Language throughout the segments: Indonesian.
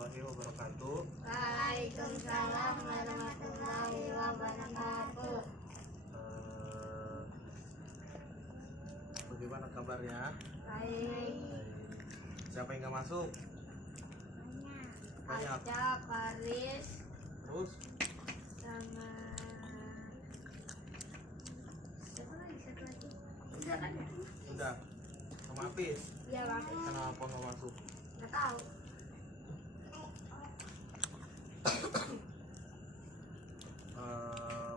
warahmatullahi wabarakatuh. Waalaikumsalam warahmatullahi wabarakatuh. Bagaimana kabarnya? Baik. Siapa yang nggak masuk? Banyak. Ada Paris Terus sama siapa lagi? Satu lagi. udah sama Apis. Iya Bang. Kenapa nggak masuk? Nggak tahu.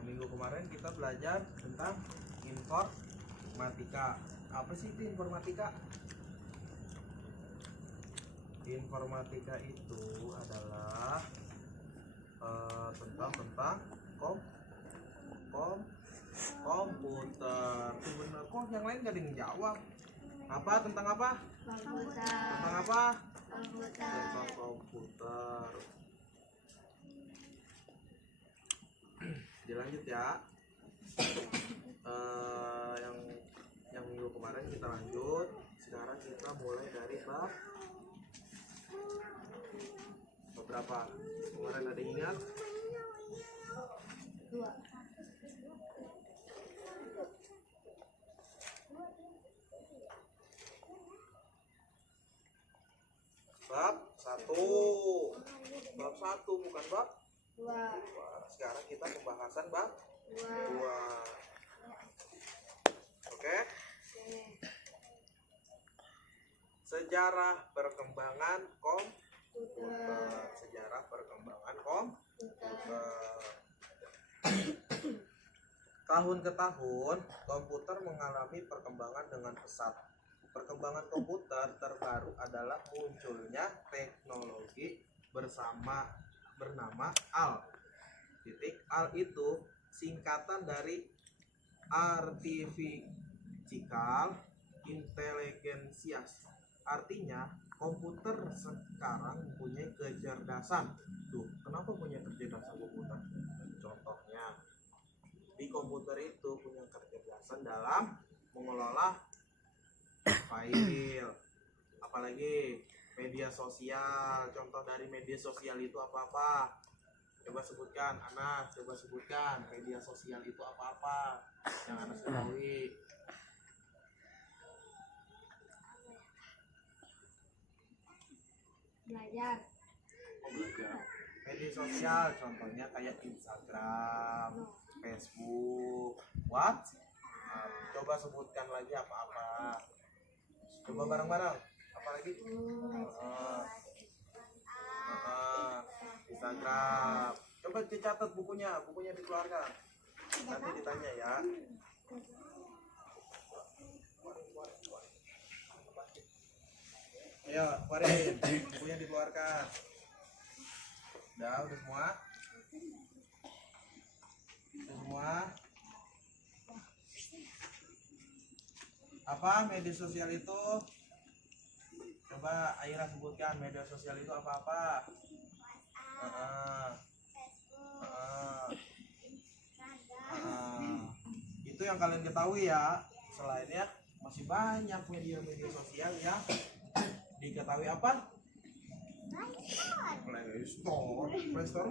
Minggu kemarin kita belajar tentang informatika. Apa sih itu informatika? Informatika itu adalah tentang komputer. Tuh bener kok, yang lain gak ada yang jawab. Apa tentang apa? Komputer. Tentang apa? Komputer. Tentang komputer. Dilanjut ya. Yang minggu kemarin kita lanjut. Sekarang kita mulai dari bab berapa? Kemarin ada ingat? 2. Bab 1. Bab 1 bukan bab 2. 2. Sekarang kita pembahasan bab 2. Oke? Sejarah perkembangan komputer. Sejarah perkembangan komputer. Tahun ke tahun, komputer mengalami perkembangan dengan pesat. Perkembangan komputer terbaru adalah munculnya teknologi bernama AL. AL itu singkatan dari Artificial Intelligence. Artinya komputer sekarang mempunyai kecerdasan. Tuh, kenapa punya kecerdasan komputer? Contohnya, di komputer itu punya kecerdasan dalam mengelola file, apalagi media sosial. Contoh dari media sosial itu apa-apa? Coba sebutkan, Anas. Coba sebutkan media sosial itu apa-apa yang Anas ketahui. Belajar. Media sosial contohnya kayak Instagram, Facebook, WhatsApp. Coba sebutkan lagi apa-apa. Coba bareng-bareng. Apalagi? Instagram. Coba dicatat bukunya dikeluarkan. Nanti ditanya ya. Ayo, Farid, bukunya dikeluarkan. Udah semua? Udah semua? Apa media sosial itu? Coba Aira sebutkan media sosial itu apa-apa. Itu yang kalian ketahui ya. Selainnya masih banyak media sosial yang diketahui apa? Play Store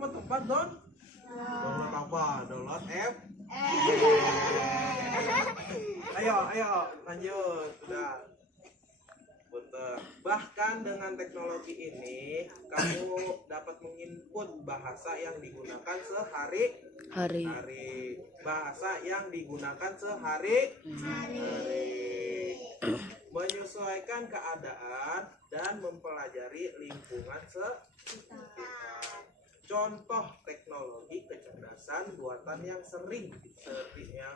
mah tempat download apa? Download app. Ayo lanjut. Udah. Betul. Bahkan dengan teknologi ini kamu dapat menginput bahasa yang digunakan sehari-hari. Bahasa yang digunakan sehari-hari. Menyesuaikan keadaan dan mempelajari lingkungan sekitar. Contoh teknologi kecerdasan buatan yang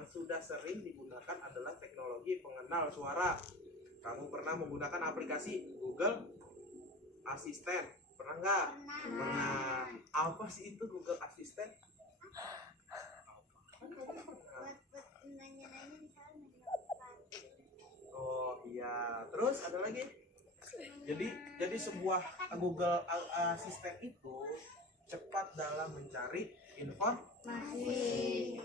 sudah sering digunakan adalah teknologi pengenal suara. Kamu pernah menggunakan aplikasi Google Assistant? Pernah nggak? Pernah. Apa sih itu Google Assistant? Oh iya. Terus ada lagi? Jadi sebuah Google Assistant itu cepat dalam mencari informasi.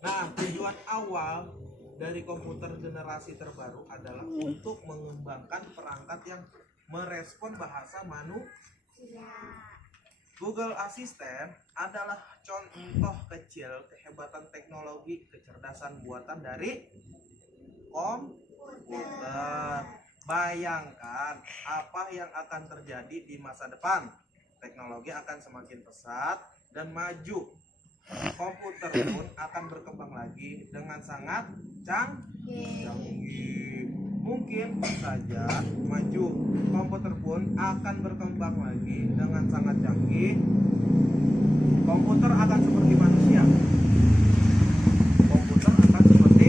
Nah, tujuan awal dari komputer generasi terbaru adalah untuk mengembangkan perangkat yang merespon bahasa manusia. Ya. Google Assistant adalah contoh kecil kehebatan teknologi kecerdasan buatan dari komputer. Bayangkan apa yang akan terjadi di masa depan. Teknologi akan semakin pesat dan maju. Komputer pun akan berkembang lagi dengan sangat canggih. Mungkin saja maju. Komputer pun akan berkembang lagi dengan sangat canggih. Komputer akan seperti manusia. Komputer akan seperti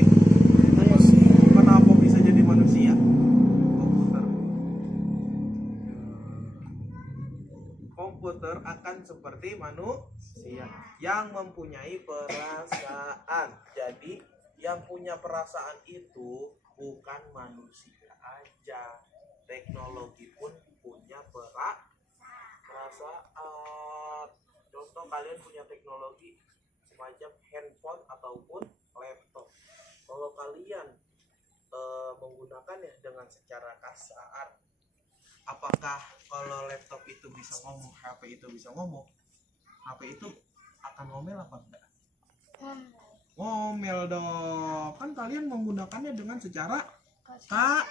Manusia. Kenapa bisa jadi manusia? Komputer. Komputer akan seperti manusia yang mempunyai perasaan. Jadi yang punya perasaan itu bukan manusia aja. Teknologi pun punya perasaan. Contoh, kalian punya teknologi semacam handphone ataupun laptop. Kalau kalian menggunakannya dengan secara kasar, apakah kalau laptop itu bisa ngomong, HP itu bisa ngomong, HP itu akan ngomel apa enggak? Ngomel dong. Kan kalian menggunakannya dengan secara kasar.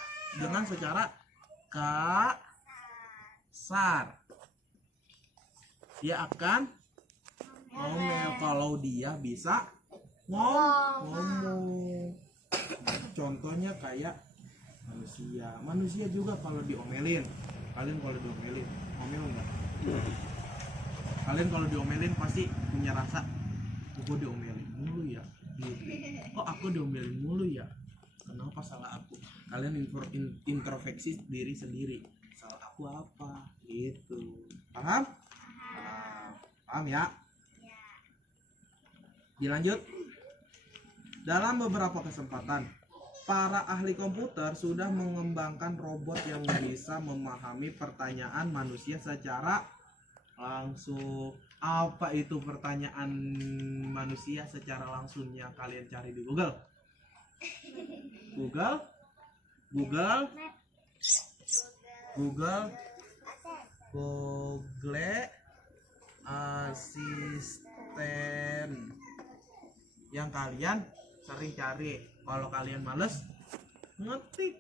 Dia akan ngomel kalau dia bisa ngomong. Contohnya kayak manusia juga kalau diomelin. Kalian kalau diomelin ngomel enggak? Kalian kalau diomelin pasti punya rasa, aku diomelin mulu ya gitu. Kok aku diomelin mulu ya, kenapa salah aku? Kalian introspeksi diri sendiri, salah aku apa gitu. Paham? Paham ya? Dilanjut. Dalam beberapa kesempatan, para ahli komputer sudah mengembangkan robot yang bisa memahami pertanyaan manusia secara langsung. Apa itu pertanyaan manusia secara langsungnya? Kalian cari di Google. Google Assistant yang kalian sering cari. Kalau kalian males ngetik,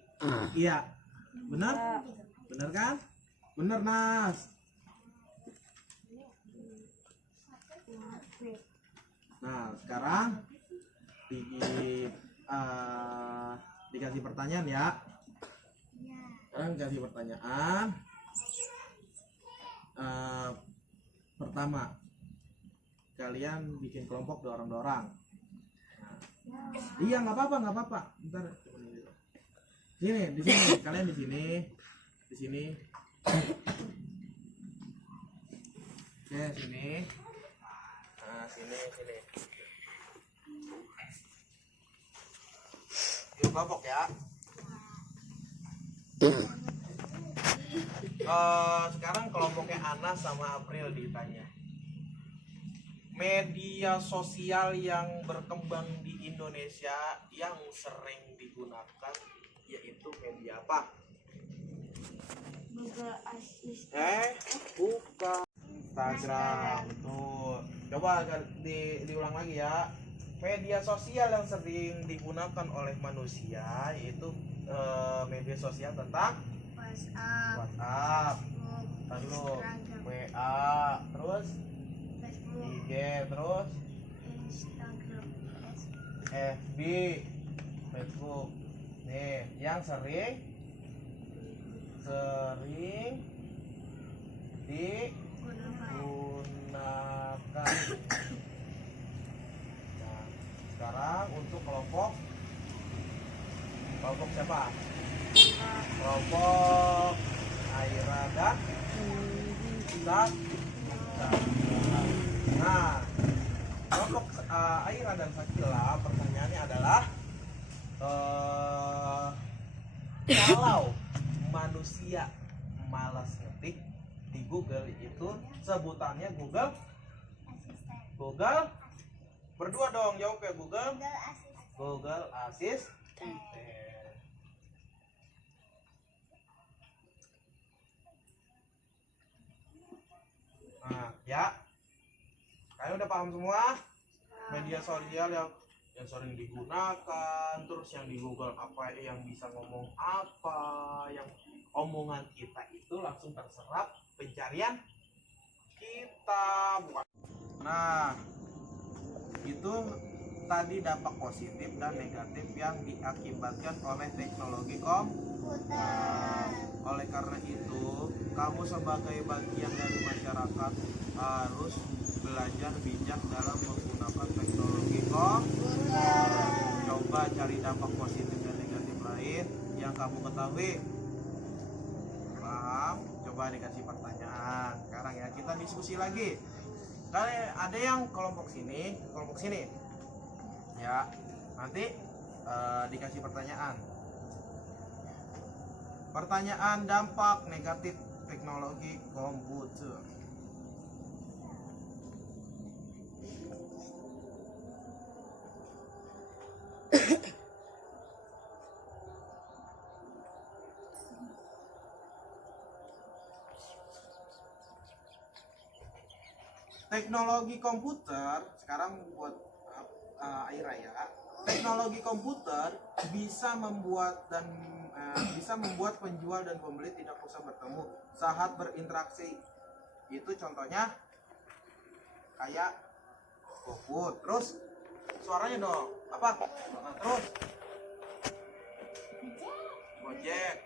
iya, benar kan? Benar, Nas. Nah, sekarang dikasih pertanyaan ya. Sekarang dikasih pertanyaan. Pertama, kalian bikin kelompok dorong-dorong. Iya, nggak apa-apa. Bentar, sini, di sini, kalian di sini. Oke, sini. Nah, sini. Yuk kelompok ya. Sekarang kelompoknya Ana sama April ditanya. Media sosial yang berkembang di Indonesia yang sering digunakan yaitu media apa? Google Assistant. Bukan. Instagram, betul. Coba diulang lagi ya. Media sosial yang sering digunakan oleh manusia yaitu media sosial tentang WhatsApp, lalu WA, terus IG, terus Instagram, FB, Facebook. Nih, yang sering digunakan. Nah, sekarang untuk kelompok siapa? Kelompok Aira dan Sakila. Nah, kelompok Aira dan Sakila, pertanyaannya adalah kalau manusia malas ngetik di Google itu sebutannya Google berdua dong jawab ya. Google Assistant. Ya, kalian udah paham semua media sosial yang sering digunakan, terus yang di Google apa yang bisa ngomong apa, yang omongan kita itu langsung terserap pencarian kita, bukan. Nah, itu tadi dampak positif dan negatif yang diakibatkan oleh teknologi komputer. Oleh karena itu, kamu sebagai bagian dari masyarakat harus belajar bijak dalam menggunakan teknologi komputer. Coba cari dampak positif dan negatif lain yang kamu ketahui. Paham? Coba dikasih pertanyaan. Sekarang ya kita diskusi lagi. Kalian ada yang kelompok sini, ya. Nanti dikasih pertanyaan. Pertanyaan dampak negatif teknologi komputer. Teknologi komputer sekarang buat Aira ya. Teknologi komputer bisa membuat penjual dan pembeli tidak usah bertemu saat berinteraksi. Itu contohnya kayak GoFood. Terus suaranya dong. Apa? Terus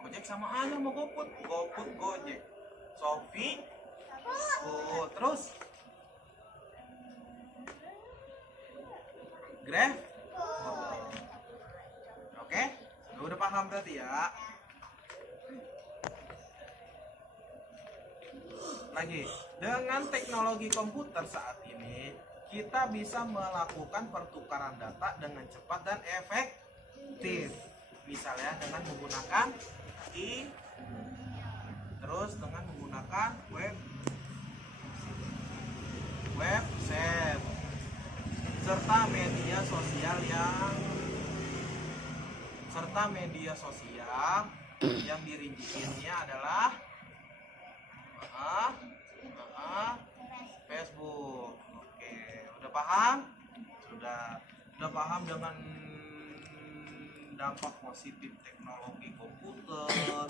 Gojek sama aja sama GoFood. Gojek. Shopee, terus Grab. Oke, udah paham berarti ya. Lagi, dengan teknologi komputer saat ini kita bisa melakukan pertukaran data dengan cepat dan efektif. Misalnya dengan menggunakan terus dengan menggunakan website serta media sosial yang dirinciinnya adalah Facebook. Oke, udah paham? Sudah paham dengan dampak positif teknologi komputer,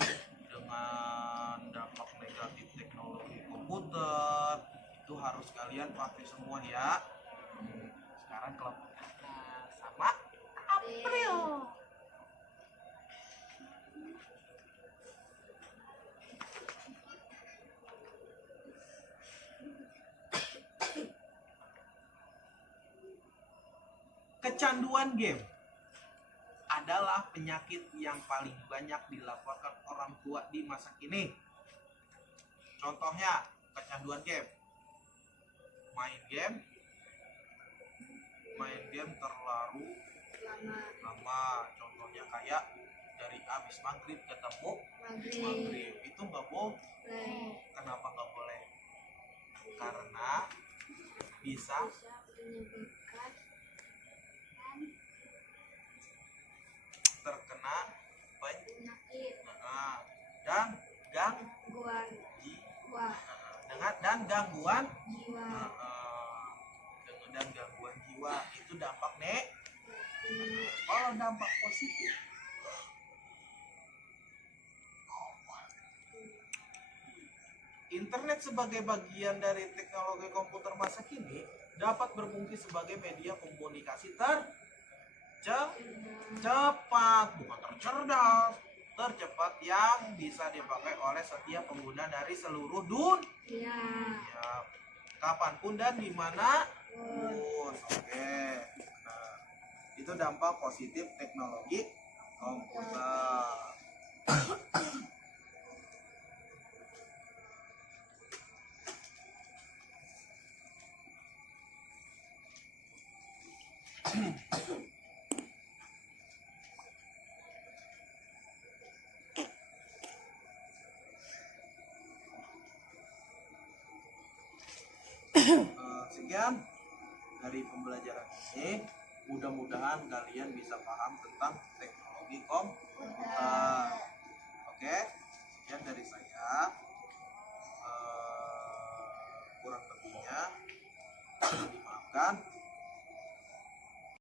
dengan dampak negatif teknologi komputer, itu harus kalian pakai semua ya. Sekarang kelompok sama April. Kecanduan game adalah penyakit yang paling banyak dilaporkan orang tua di masa kini. Contohnya kecanduan game. Main game terlalu lama. Contohnya kayak dari abis maghrib ketemu maghrib. Itu nggak boleh. Kenapa nggak boleh? Karena bisa terkena penyakit dan gangguan jiwa. Itu dampak kalau dampak positif, internet sebagai bagian dari teknologi komputer masa kini dapat berfungsi sebagai media komunikasi tercepat, bukan tercepat yang bisa dipakai oleh setiap pengguna dari seluruh dunia, kapanpun dan dimanapun. Oke, nah itu dampak positif teknologi komputer. Sekian dari pembelajaran ini, mudah-mudahan kalian bisa paham tentang teknologi komputer. Oke, sekian dari saya. Kurang lebihnya Kan?